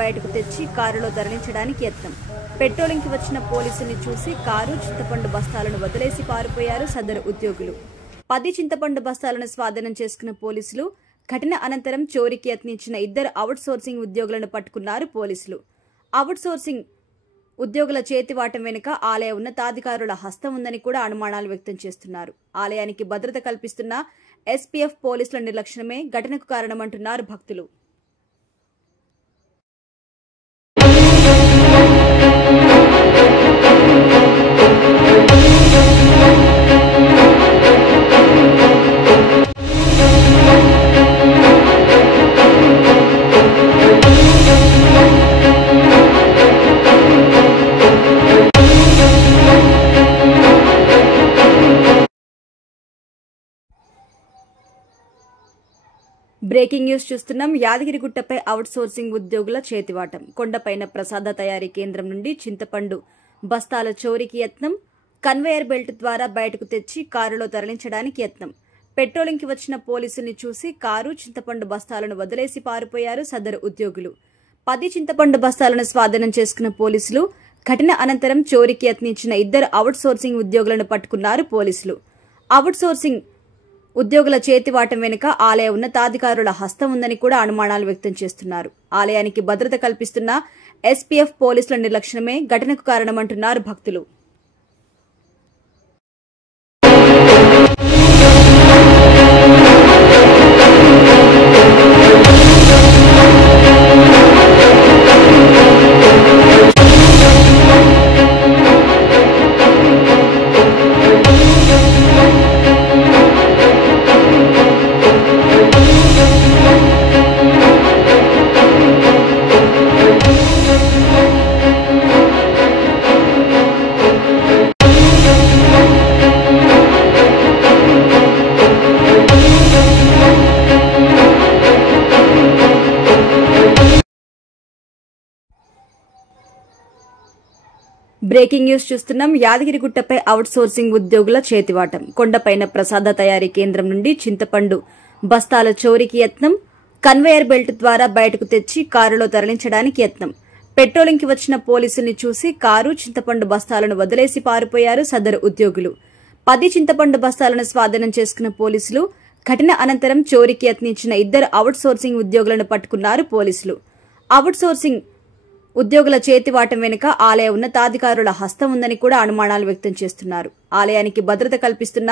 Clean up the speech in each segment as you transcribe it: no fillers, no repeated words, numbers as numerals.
బయటకు తెచ్చి కారులో తరలించడానికి యత్నం. పెట్రోలింగ్ కి వచ్చిన పోలీసుల్ని చూసి కారు, చింతపండు బస్తాలను వదిలేసి పారిపోయారు సదరు ఉద్యోగులు. 10 చింతపండు బస్తాలను స్వాధీనం చేసుకున్న పోలీసులు ఘటన అనంతరం చోరీకి యత్నించిన 2 అవుట్ సోర్సింగ్ ఉద్యోగులను పట్టుకున్నారు పోలీసులు. అవుట్ సోర్సింగ్ ఉద్యోగుల చేతివాటం వెనుక ఆలయ ఉన్నతాధికారుల హస్తం ఉందని కూడా అనుమానాలు వ్యక్తం చేస్తున్నారు. ఆలయానికి భద్రత కల్పిస్తున్న ఎస్పీఎఫ్ పోలీసుల నిర్లక్ష్యమే ఘటనకు కారణమంటున్నారు భక్తులు. బ్రేకింగ్ న్యూస్ చూస్తున్నాం. యాదగిరిగుట్టపై అవుట్ సోర్సింగ్ ఉద్యోగుల చేతివాటం. కొండపైన ప్రసాద తయారీ కేంద్రం నుండి చింతపండు బస్తాల చోరీకి యత్నం. కన్వేయర్ బెల్ట్ ద్వారా బయటకు తెచ్చి కారులో తరలించడానికి యత్నం. పెట్రోలింగ్ కి వచ్చిన పోలీసుల్ని చూసి కారు, చింతపండు బస్తాలను వదిలేసి పారిపోయారు సదరు ఉద్యోగులు. 10 చింతపండు బస్తాలను స్వాధీనం చేసుకున్న పోలీసులు ఘటన అనంతరం చోరీకి యత్నించిన 2 అవుట్ సోర్సింగ్ ఉద్యోగులను పట్టుకున్నారు పోలీసులు. అవుట్ సోర్సింగ్ ఉద్యోగుల చేతివాటం వెనుక ఆలయ ఉన్నతాధికారుల హస్తం ఉందని కూడా అనుమానాలు వ్యక్తం చేస్తున్నారు. ఆలయానికి భద్రత కల్పిస్తున్న ఎస్పీఎఫ్ పోలీసుల నిర్లక్ష్యమే ఘటనకు కారణమంటున్నారు భక్తులు. బ్రేకింగ్ న్యూస్ చూస్తున్నాం. యాదగిరిగుట్టపై అవుట్ సోర్సింగ్ ఉద్యోగుల చేతివాటం. కొండపైన ప్రసాద తయారీ కేంద్రం నుండి చింతపండు బస్తాల చోరీకి యత్నం. కన్వేయర్ బెల్ట్ ద్వారా బయటకు తెచ్చి కారులో తరలించడానికి యత్నం. పెట్రోలింగ్ కి వచ్చిన పోలీసుల్ని చూసి కారు, చింతపండు బస్తాలను వదిలేసి పారిపోయారు సదరు ఉద్యోగులు. 10 చింతపండు బస్తాలను స్వాధీనం చేసుకున్న పోలీసులు ఘటన అనంతరం చోరీకి యత్నించిన 2 అవుట్ సోర్సింగ్ ఉద్యోగులను పట్టుకున్నారు పోలీసులు. అవుట్ సోర్సింగ్ ఉద్యోగుల చేతివాటం వెనుక ఆలయ ఉన్నతాధికారుల హస్తం ఉందని కూడా అనుమానాలు వ్యక్తం చేస్తున్నారు. ఆలయానికి భద్రత కల్పిస్తున్న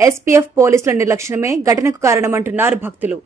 ఎస్పీఎఫ్ పోలీసుల నిర్లక్ష్యమే ఘటనకు కారణమంటున్నారు భక్తులు.